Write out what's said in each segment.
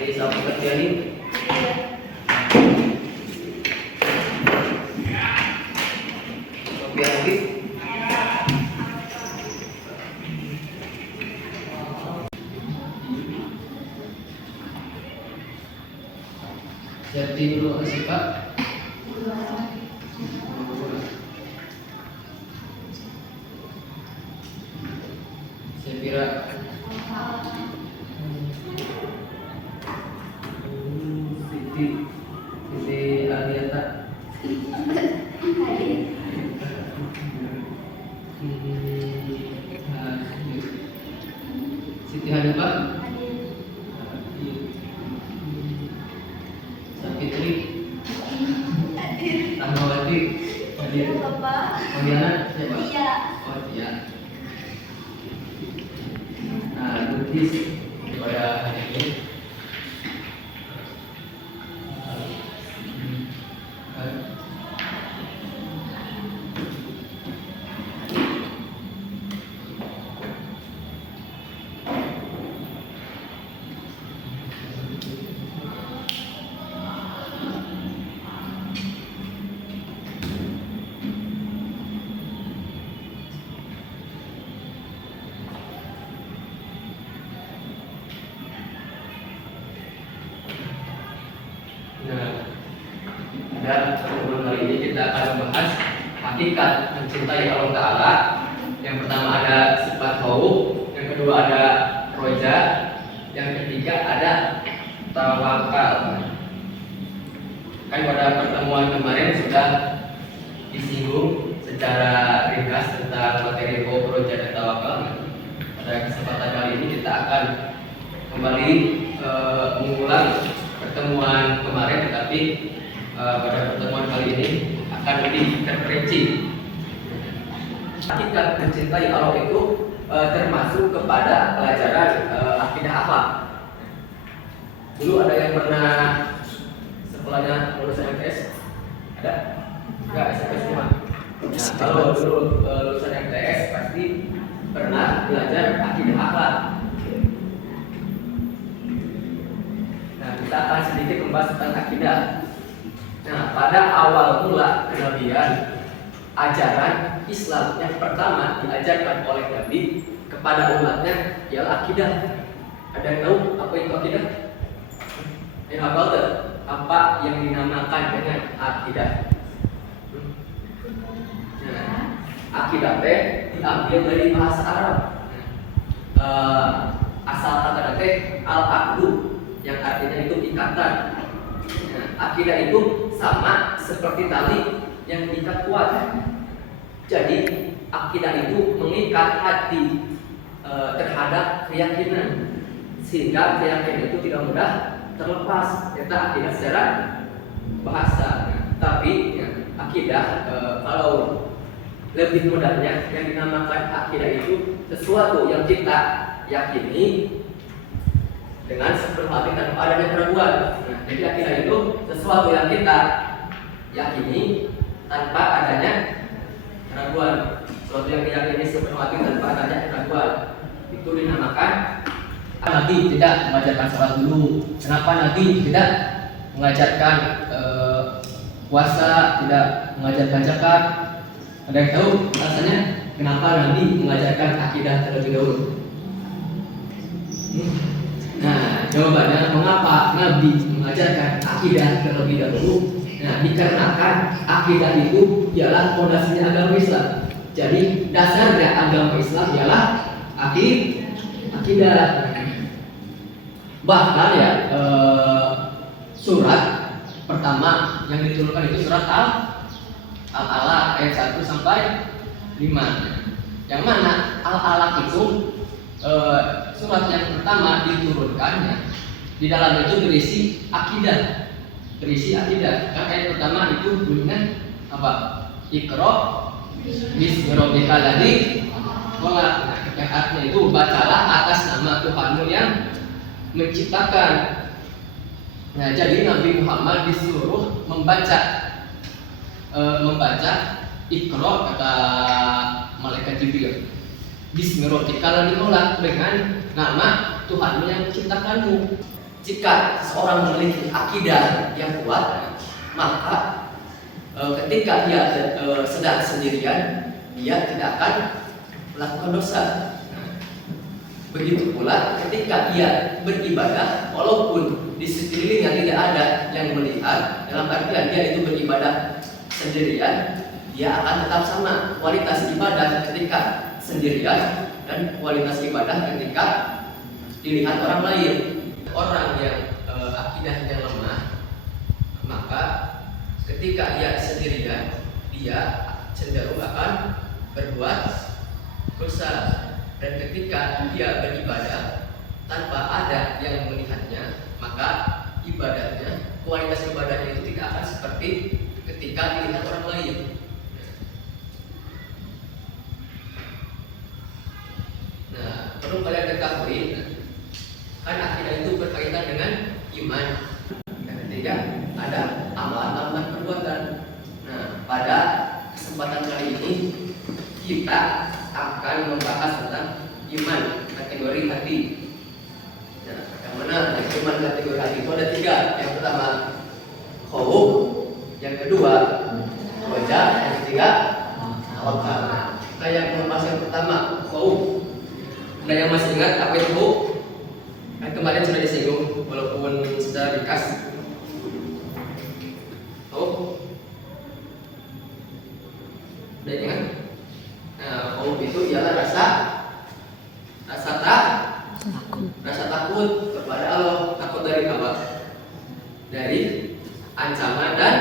Jadi sama pengertian ini. Sophia lagi. Siapin dulu sih Pak. Saya kira Siti Aliata. Siti Hanifah. Sakitri. Rahmawati. Hadir. Mariana siapa? Oh iya. Nah, Lukis kepada hari ini. Dan pertemuan kali ini kita akan membahas hakikat mencintai Allah Ta'ala. Yang pertama ada sifat khauf, yang kedua ada roja, yang ketiga ada tawakal. Kan pada pertemuan kemarin sudah disinggung secara ringkas tentang materi khauf, roja, dan tawakal. Pada kesempatan kali ini kita akan kembali mengulang pertemuan kemarin, tetapi pada pertemuan kali ini akan lebih terperinci. Hakikat mencintai Allah itu termasuk kepada pelajaran akidah akhlak. Dulu ada yang pernah sekolahnya lulusan MTS? Ada? Enggak, SMP semua. Nah, kalau dulu lulusan MTS pasti pernah belajar akidah akhlak. Nah, kita akan sedikit membahas tentang akidah. Nah, pada awal mula kenabian, ajaran Islam yang pertama diajarkan oleh Nabi kepada umatnya ialah akidah. Ada yang tahu apa itu akidah? Yang hafal tak? Apa yang dinamakan dengan akidah? Nah, akidah teh diambil dari bahasa Arab. Asal kata teh al-aqdu, yang artinya itu ikatan. Nah, akidah itu sama seperti tali yang diikat kuat. Jadi akidah itu mengikat hati terhadap keyakinan, sehingga keyakinan itu tidak mudah terlepas. Kita akidah secara bahasa, tapi ya, akidah kalau lebih mudahnya yang dinamakan akidah itu sesuatu yang kita yakini dengan sepenuh hati tanpa adanya keraguan. Nah, jadi akidah itu sesuatu yang kita yakini tanpa adanya keraguan. Sesuatu yang diyakini sepenuh hati tanpa adanya keraguan itu dinamakan. Nabi tidak mengajarkan sholat dulu. Kenapa Nabi tidak mengajarkan puasa, tidak mengajarkan zakat? Ada yang tahu alasannya kenapa Nabi mengajarkan akidah terlebih dahulu? Nah, jawabannya mengapa Nabi mengajarkan akidah terlebih dahulu? Nah, dikarenakan akidah itu ialah fondasinya agama Islam. Jadi dasarnya agama Islam ialah akidah. Bahkan ya surat pertama yang diturunkan itu surat Al-Alaq ayat 1 sampai 5. Yang mana Al-Alaq itu surat yang pertama diturunkannya, di dalam itu berisi akidah. Kan ayat pertama itu bunyinya apa? Iqra bismi rabbikal ladzi khalaq. Yang artinya itu bacalah atas nama Tuhanmu yang menciptakan. Nah, jadi Nabi Muhammad disuruh membaca Iqra, kata malaikat Jibril. Bismi rabbikal ladzi khalaq, dengan nama Tuhanmu yang menciptakanmu. jika seseorang memiliki akidah yang kuat, maka ketika dia sedang sendirian, dia tidak akan melakukan dosa. Begitu pula ketika dia beribadah, walaupun di sekelilingnya tidak ada yang melihat, dalam artian dia itu beribadah sendirian, dia akan tetap sama kualitas ibadah ketika sendirian dan kualitas ibadah ketika dilihat orang lain. Orang yang akidahnya lemah, maka ketika ia sendirian, dia cenderung akan berbuat dosa. Dan ketika dia beribadah tanpa ada yang melihatnya, maka ibadahnya, kualitas ibadahnya itu tidak akan seperti ketika dilihat orang lain. Nah, perlu kalian ketahui, kan akidah itu berkaitan dengan iman. Yang ketiga ada amalan-amalan perbuatan. Nah, pada kesempatan kali ini kita akan membahas tentang iman kategori hati. Nah, yang mana iman kategori hati itu ada 3. Yang pertama khauf, yang kedua roja, yang ketiga tawakal. Kita yang membahas yang pertama khauf. Ada yang masih ingat apa itu khauf? Kan kemarin sudah disinggung walaupun secara ringkas. Khauf udah ingat? Nah, khauf itu ialah rasa takut kepada Allah. Takut dari apa? Dari ancaman dan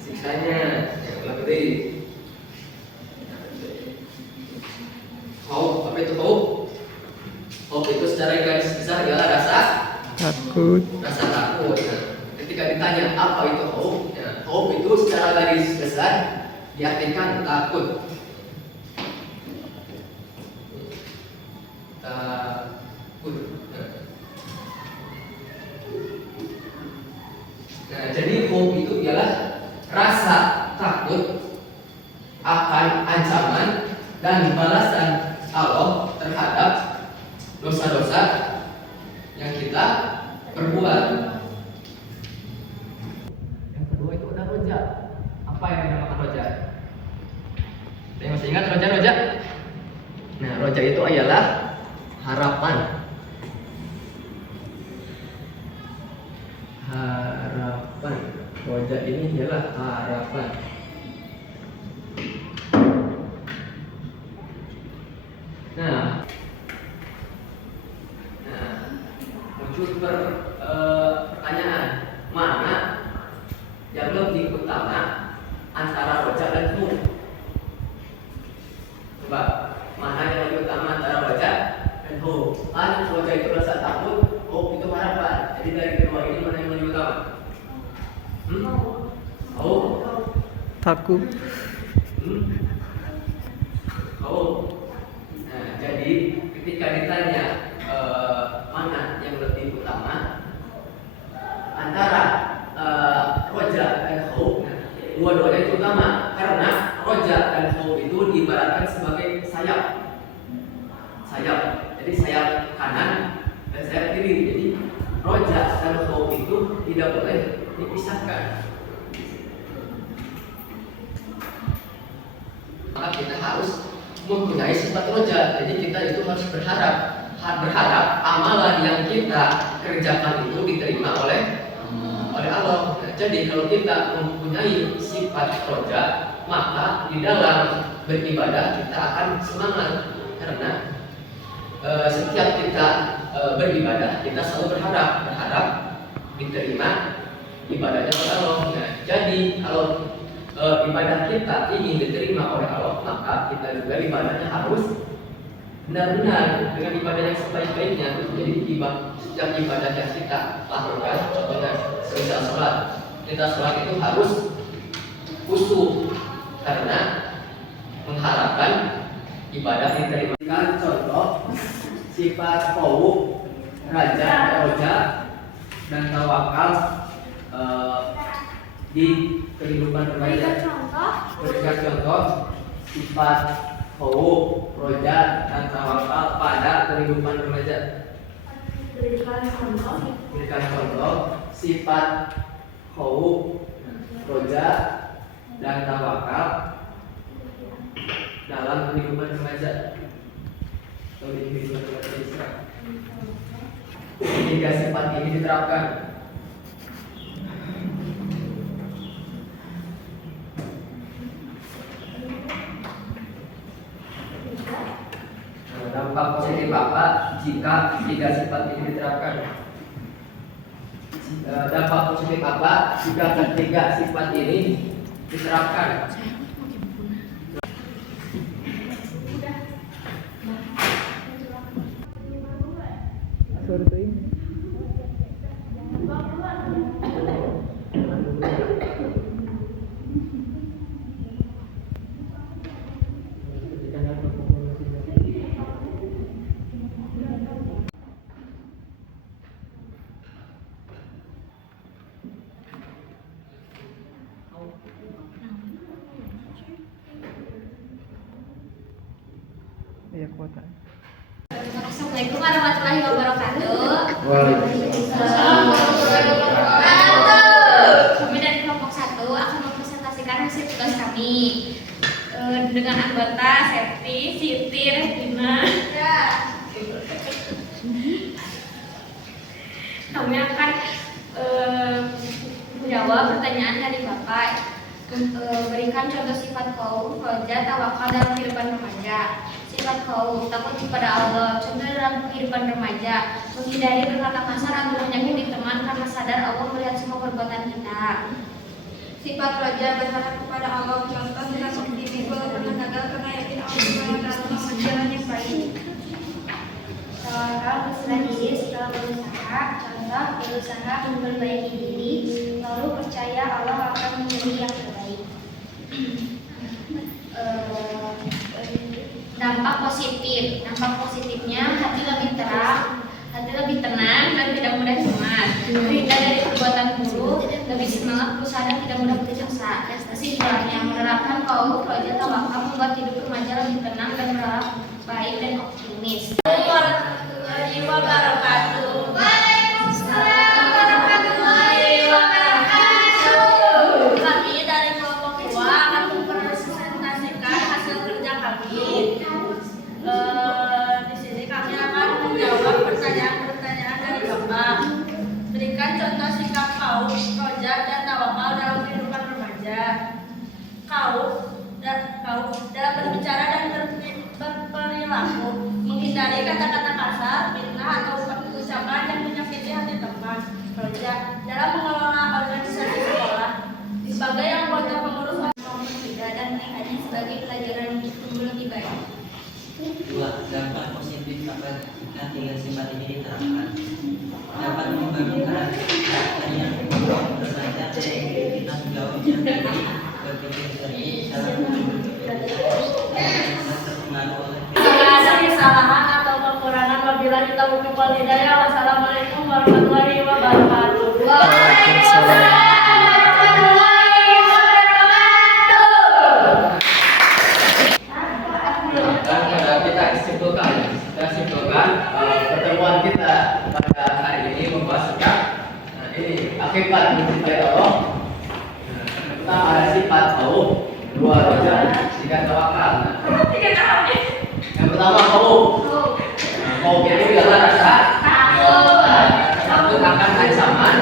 siksanya. Yang lebih khauf, apa itu khauf? Khauf itu secara garis besar ialah rasa takut. Nah, ketika ditanya apa itu khauf? Khauf itu secara garis besar diartikan takut. Nah, jadi khauf itu ialah rasa takut akan ancaman dan balasan Allah terhadap dosa-dosa yang kita perbuat. Yang kedua itu ada roja. Apa yang dinamakan roja? Ada yang masih ingat roja? Nah, roja itu ialah harapan. Roja ini ialah harapan. Nah, muncul pertanyaan, mana yang lebih utama antara roja dan khauf? Coba, mana yang lebih utama antara roja dan khauf? Kan roja itu rasa takut, khauf itu harapan. Jadi dari kedua ini mana yang lebih utama? Khauf? Takut. Khauf. Nah, jadi ketika ditanya mana yang lebih utama antara roja dan khauf, dua-duanya itu utama karena roja dan khauf itu diibaratkan sebagai sayap. Jadi sayap kanan dan sayap kiri. Jadi roja dan khauf itu tidak boleh dipisahkan. Maka kita harus mempunyai sifat roja. Jadi kita itu harus berharap amalan yang kita kerjakan itu diterima oleh Allah. Jadi kalau kita mempunyai sifat roja, maka di dalam beribadah kita akan semangat karena setiap kita beribadah kita selalu berharap diterima ibadahnya oleh Allah. Nah, jadi kalau ibadah kita ingin diterima oleh Allah, maka kita juga ibadahnya harus benar-benar dengan ibadah yang sebaik-baiknya. Jadi setiap ibadah yang kita lakukan, contohnya semisal sholat, kita sholat itu harus khusyuk karena mengharapkan ibadah diterima. Contoh sifat khauf, roja dan tawakal di kehidupan berbeda. Berikan contoh sifat khauf, roja dan tawakal pada kehidupan remaja. Berikan contoh sifat khauf, roja, dan tawakal dalam kehidupan remaja atau di kehidupan remaja Islam. Tiga sifat ini diterapkan. Dampak positif apa jika tiga sifat ini diterapkan? Dampak positif apa jika ketiga sifat ini diterapkan? Iya, kuota. Assalamualaikum warahmatullahi wabarakatuh. Waalaikumsalam. Kami dari kelompok 1 akan mempresentasikan hasil tugas kami dengan anggota Septi, Siti, Regina. Kami akan menjawab pertanyaan dari Bapak. Berikan contoh sifat khauf, roja, tawakal dalam kehidupan remaja. Sifat khauf, takut kepada Allah. Contoh dalam kehidupan remaja, menghindari berkata kasar atau menyakiti teman karena sadar Allah melihat semua perbuatan kita. Sifat roja, berharap kepada Allah. Contoh tidak optimis walaupun gagal karena yakin Allah SWT membuat jalan yang baik. Tawakal, berserah diri setelah berusaha. Contoh berusaha memperbaiki diri, lalu percaya Allah akan menjadi yang terbaik. Dampak positif. Dampak positifnya hati lebih terang, hati lebih tenang dan tidak mudah cemas. Terhindar dari perbuatan buruk, lebih semangat berusaha dan tidak mudah putus asa. Kesimpulannya, menerapkan khauf, roja, tawakal membuat hidup remaja lebih tenang dan berharap baik dan optimis. Warahmatullahi wabarakatuh. Kami dari kelompok 2 akan mempresentasikan hasil kerja kami. Di sini kami akan menjawab pertanyaan-pertanyaan dari Bapak. Berikan contoh sikap khauf, roja, dan tawakal dalam kehidupan remaja. Khauf dalam berbicara dan berperilaku, menghindari kata-kata kasar, fitnah atau ucapan yang menyakiti hati teman. Roja dalam mengelola organisasi sekolah sebagai anggota pengurus dan melihatnya sebagai pelajaran untuk tumbuh lebih baik. 2. Dampak positif apa jika tiga sifat ini diterapkan? Dapat memberikan karakter yang berbeda dari aktivitas jauhnya dari berpikir jernih dalam terpengaruh oleh Jika ada kesalahan atau kekurangan, wabillahi taufiq wal hidayah. Wassalamualaikum warahmatullahi wabarakatuh. Kita simpulkan pertemuan kita pada hari ini membahas tentang ini akibat mencintai Allah. Pertama ada sifat khauf, 2 roja, 3 tawakal. Yang pertama khauf. Khauf itu adalah rasa takut akan ancaman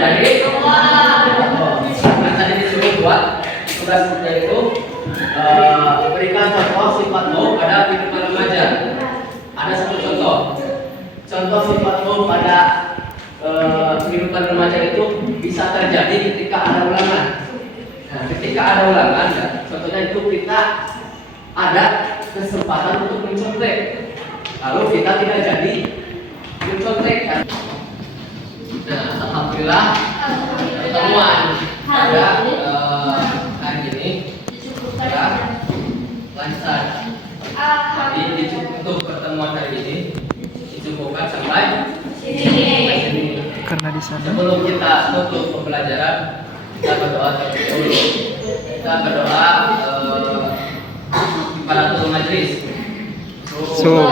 dari Allah. Nah, tadi disuruh buat tugas yaitu berikan contoh sifat khauf pada kehidupan remaja. Ada satu contoh. Contoh sifat khauf pada kehidupan remaja itu bisa terjadi ketika ada ulangan. Nah, ketika ada ulangan, contohnya itu kita ada kesempatan untuk mencontek, lalu kita tidak jadi mencontek. Nah, alhamdulillah pertemuan pada hari ini sudah lancar. Jadi untuk pertemuan hari ini dicukupkan sampai sini. Karena di sana Sebelum kita tutup pembelajaran, kita berdoa terlebih dahulu. Kita berdoa kepada tuan majelis. So